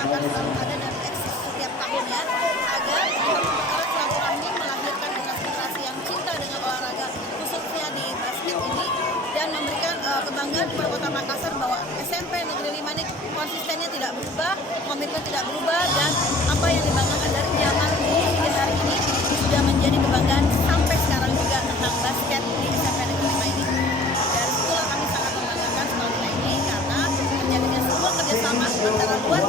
akan selalu ada dan eksis setiap tahunnya agar memperkuat silaturahmi melahirkan generasi-generasi yang cinta dengan olahraga khususnya di basket ini dan memberikan kebanggaan kepada Kota Makassar bahwa SMP Negeri 5 ini konsistennya tidak berubah, komitmen tidak berubah, dan apa yang dibanggakan dari zaman dulu hingga hari ini sudah menjadi kebanggaan sampai sekarang juga tentang basket di SMP Negeri 5 ini. Dari situlah kami sangat membanggakan sekolah ini karena terjadinya sebuah kerjasama antara luar